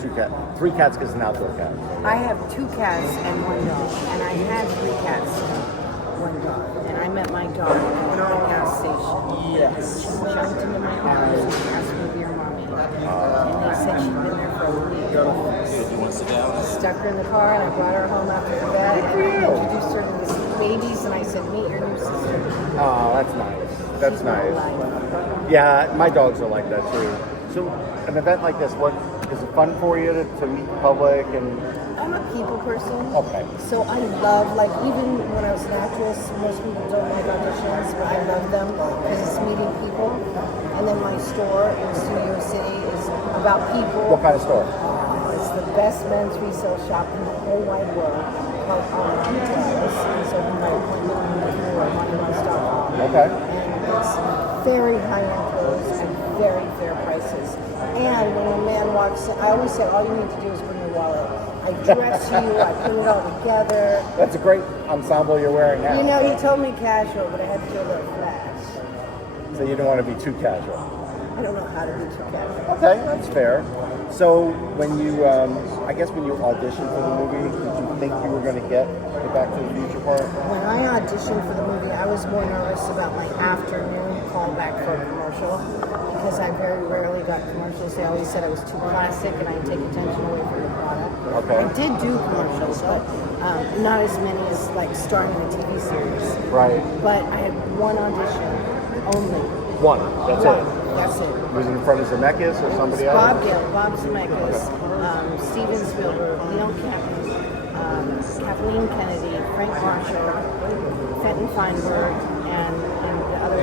two cats? 3 cats because it's an outdoor cat. I have 2 cats and 1 dog, and I had 3 cats and 1 dog. And I met my dog at the gas station. Yes. She jumped into my arms and asked me to be her mommy. And they said she'd been there for a week. I stuck her in the car and I brought her home after the vet and I introduced her to the babies and I said, meet your new sister. Oh, that's nice. That's She's nice. my life. Yeah, my dogs are like that too. So, an event like this, what is it fun for you to meet the public and? I'm a people person. Okay. So I love, like, even when I was an actress, most people don't like auditions, but I love them because it's meeting people. And then my store in Studio City is about people. What kind of store? It's the best men's resale shop in the whole wide world called Details. It's open by appointment on the floor of MoneyOnes.com. Okay. And it's very high-end clothes at very fair prices. And when a man walks in, I always say all you need to do is bring your wallet. I dress you, I put it all together. That's a great ensemble you're wearing now. You know, he told me casual, but I had to do a little flash. So you don't want to be too casual. I don't know how to be too casual. Okay, that's fair. So when you, I guess when you auditioned for the movie, did you think you were going to get the Back to the Future part? When I auditioned for the movie, I was more nervous about my afternoon callback for a commercial because I very rarely got commercials. They always said I was too classic and I'd take attention away from the product. Okay. I did do commercials, but not as many as like starring in a TV series. Right. But I had one audition only. One. That's One. it. That's it. Was it in front of Zemeckis or somebody else? Bob Gale, Bob Zemeckis, Steven Spielberg, Neil Campbell, Kathleen Kennedy, Frank Marshall, Fenton Feinberg, and the other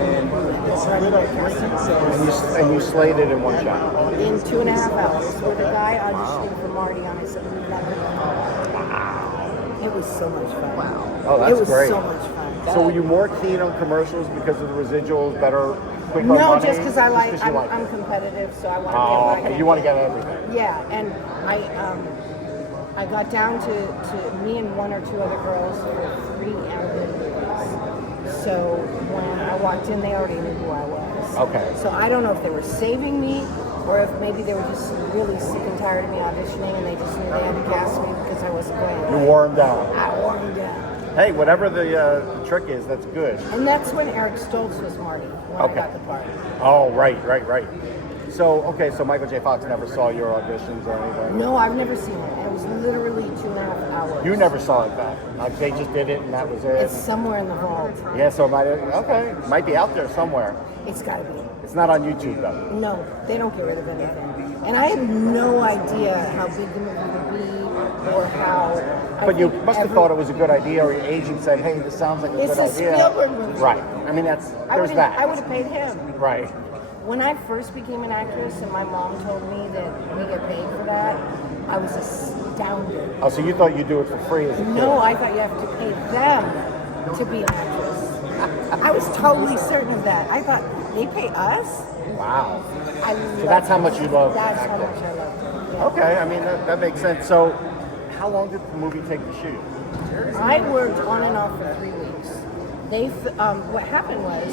And you slayed it in one shot. in 2.5 hours. With a guy auditioning for Marty on his It was so much fun. Wow. Oh, that's it was great. so much fun. So were you more keen on commercials because of the residuals, better, quicker No, money? just because you like I'm it? competitive, so I want to get Oh, what I okay. can You want to get. get everything. Yeah, and I got down to me and 1 or 2 other girls for 3 Amblin movies. So when I walked in, they already knew who I was. Okay. So I don't know if they were saving me or if maybe they were just really sick and tired of me auditioning and they just knew they had to cast me because I wasn't going. You wore them down. I wore them down. Hey, whatever the trick is, that's good. And that's when Eric Stoltz was Marty when I got the part. Oh, right. So Michael J. Fox never saw your auditions or anything? No, I've never seen it. It was literally 2.5 hours. You never saw it back? Like they just did it and that was it? It's somewhere in the vault. Yeah, so it might be out there somewhere. It's got to be. It's not on YouTube though. No, they don't get rid of anything. And I had no idea how big the movie would be or how... But you must have thought it was a good idea, or your agent said, hey, this sounds like a good idea. It's a Spielberg movie. Right. I mean, there's that. I would have paid him. Right. When I first became an actress and my mom told me that we get paid for that, I was astounded. Oh, so you thought you'd do it for free as a kid? No, I thought you have to pay them to be an actress. I was totally certain of that. I thought, they pay us? Wow. So that's how much you love That's acting. how much I loved it. Yeah. Okay, I mean, that makes sense. So how long did the movie take to shoot? I worked on and off for 3 weeks. What happened was,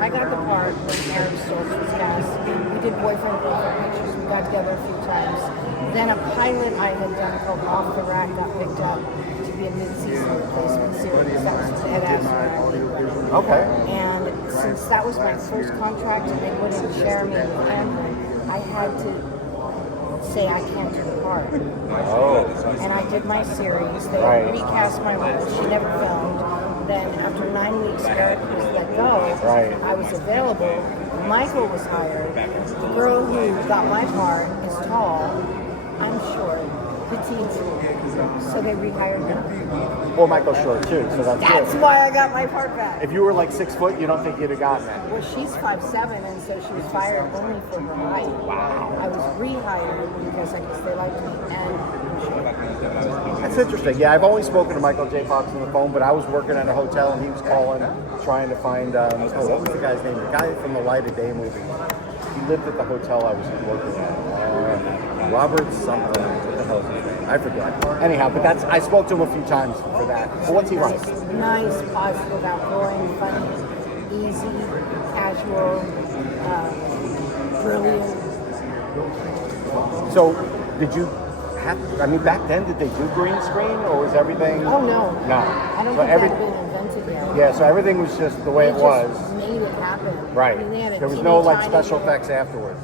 I got the part when Eric Stoltz was cast. We did boyfriend-girlfriend pictures. We got together a few times. Then a pilot I had done called Off the Rack got picked up to be a mid-season replacement series. That was Ed Asner. Okay. And since that was my first contract and they wouldn't share me with Amblin, I had to say I can't do the part. Oh. And I did my series. They Right. recast my role. She never filmed. Then after 9 weeks, Eric was let go. Right. I was available. Michael was hired. The girl who got my part is tall. I'm short. Petite. So they rehired me. Well, Michael's short too, so That's good. why I got my part back. If you were like 6 foot, you don't think you'd have gotten that? Well, she's 5'7", and so she was fired only for her height. Wow. I was rehired because I guess they liked me and That's interesting. Yeah, I've only spoken to Michael J. Fox on the phone, but I was working at a hotel and he was calling, trying to find, what was the guy's name? The guy from the Light of Day movie. He lived at the hotel I was working at. Robert something. What the hell is his name? I forget. Anyhow, but I spoke to him a few times for that. So what's he like? nice, positive, outgoing, funny, easy, casual, brilliant. So, did you I mean, back then, did they do green screen, or was everything? Oh no. No. I don't So think that had been invented yet. Yeah, so everything was just the way They it was. just made it happen. Right. I mean, they had a There was no like teeny special tiny- effects afterwards.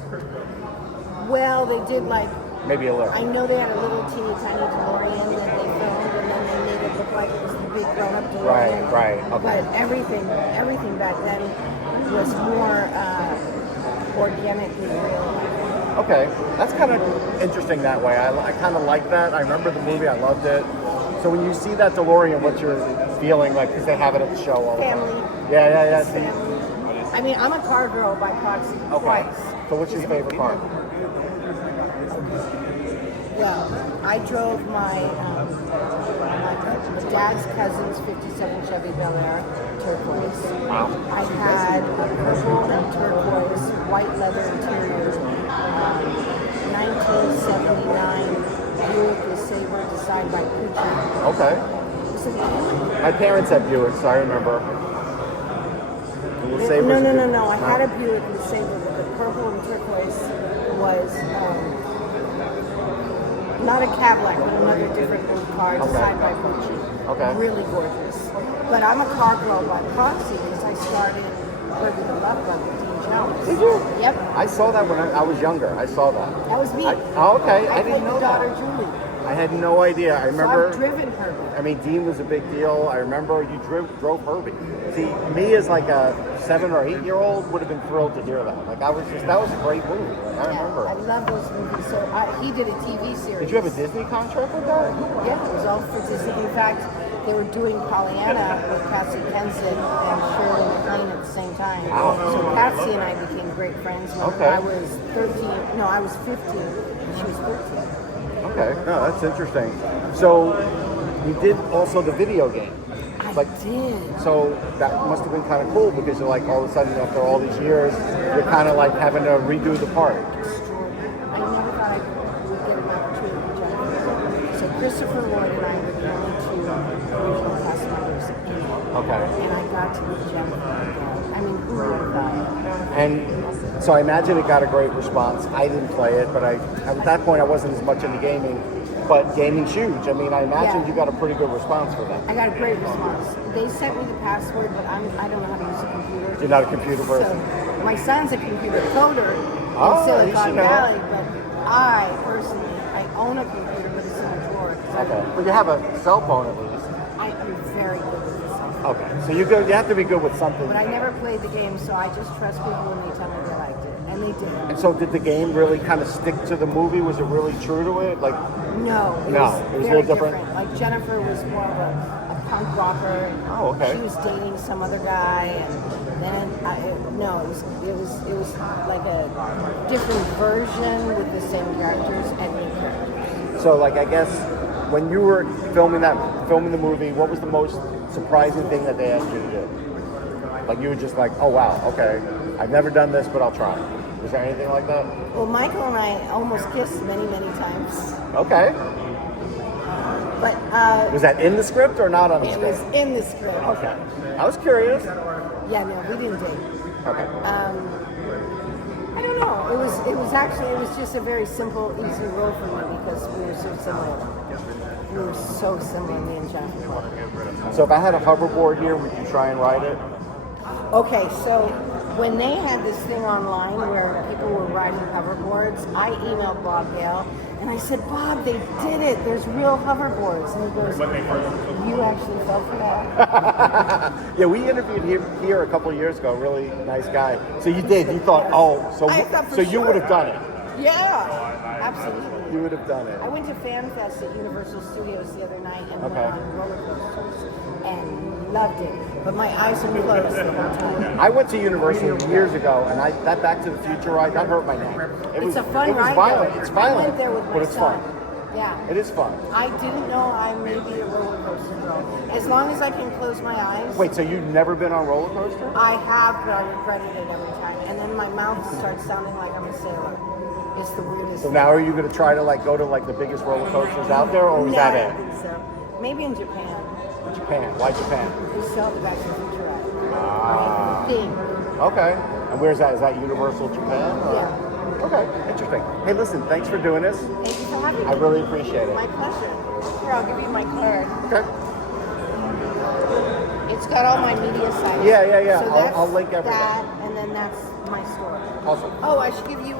Well, they did like. Maybe a little. I know they had a little teeny tiny DeLorean that they filmed, and then they made it look like it was the big grown-up DeLorean. Right. Okay. But everything back then was more organically real. Okay, that's kind of interesting that way. I kind of like that. I remember the movie. I loved it. So when you see that DeLorean, what's your feeling like? Because they have it at the show all the time. Family. Yeah. It's family. I mean, I'm a car girl by proxy twice. So what's your favorite car? Well, I drove my dad's cousin's 57 Chevy Bel Air turquoise. Wow. I had a purple and turquoise white leather interior 1979 Buick LeSabre designed by Pucci. Okay. Was it My parents had Buicks, I remember. No. I had a Buick LeSabre, but the purple and turquoise was not a Cadillac, but another different little car designed by Pucci. Okay. Really gorgeous. But I'm a car girl by proxy because I started Herbie the Love Bug with Dean Jones. Did you? Yep. I saw that when I was younger. I saw that. That was me. Okay. I I didn't played know the daughter that. Julie. I had no idea. I So remember. I've driven Herbie. I mean, Dean was a big deal. I remember you drove Herbie. See, me as like a 7 or 8 year old would have been thrilled to hear that. Like that was a great movie. Like, I remember. I love those movies. So he did a TV series. Did you have a Disney contract with that? Yeah, it was all for Disney. In fact, they were doing Pollyanna with Patsy Kensit and Shirley MacLaine at the same time. Wow. So Patsy and I became great friends when Okay. I was 13. No, I was 15 and she was 13. Okay, no, that's interesting. So you did also the video game. I did. So that must have been kind of cool because you're like all of a sudden after all these years, you're kind of like having to redo the part. I never thought I would get an opportunity to jump. So Christopher Lloyd and I were the only two original cast members in it. Okay. And I got to meet Jennifer. I mean, who would have thought? And so I imagine it got a great response. I didn't play it, but at that point I wasn't as much into gaming. But gaming's huge. I mean, I imagine Yeah. you got a pretty good response for that. I got a great response. They sent me the password, but I don't know how to use a computer. You're not a computer person. So my son's a computer coder Oh, in you Silicon should know. Valley, but I personally, I own a computer, but it's in a drawer. 'Cause Okay. But you have a cell phone at least. I am very good with this stuff. Okay. So you have to be good with something. But I never played the game, so I just trust people when they tell me they liked it. And they did. And so did the game really kind of stick to the movie? Was it really true to it? Like, No, it No, was it was a very little different. Like Jennifer was more of a punk rocker. Oh, okay. She was dating some other guy, and then it was like a different version with the same characters and new characters. so like I guess when you were filming the movie, what was the most surprising thing that they asked you to do? Like you were just like, oh wow, okay, I've never done this, but I'll try. Was there anything like that? Well, Michael and I almost kissed many times, Okay. but Was that in the script or not on the it script? was in the script. Okay. I was curious. Yeah, no, we didn't date. Okay. I don't know. It was just a very simple, easy role for me because we were so similar. We were so similar, me and Jennifer. So if I had a hoverboard here, would you try and ride it? Okay, so when they had this thing online where people were riding hoverboards, I emailed Bob Gale and I said, Bob, they did it. There's real hoverboards. And he goes, you actually fell for that? Yeah, we interviewed him here a couple of years ago. Really nice guy. So you did. You thought, I thought for so you sure. would have done it. Yeah, absolutely. You would have done it. I went to Fan Fest at Universal Studios the other night and Okay. went on roller coasters and loved it. But my eyes were closed the whole time. I went to Universal years ago, and that Back to the Future ride that hurt my neck. It's a fun It was ride. violent. though. It's violent, I went there with my but it's son. fun. Yeah. It is fun. I didn't know I may be a roller coaster girl. As long as I can close my eyes. Wait, so you've never been on a roller coaster? I have, but I regretted it every time. And then my mouth starts sounding like I'm a sailor. It's the weirdest. So now are you going to try to go to the biggest roller coasters out there, or is No, that I it? don't think so. Maybe in Japan. Japan. Why Japan? We sell the Back to the Future ride. Ah. Thing. Okay. And where's that? Is that Universal Japan? or- Yeah. Okay, interesting. Hey, listen, thanks for doing this. Thank you for having me. I really appreciate it. My pleasure. Here, I'll give you my card. Okay. It's got all my media sites. Yeah. So I'll link everything. that, and then that's my store. Awesome. Oh, I should give you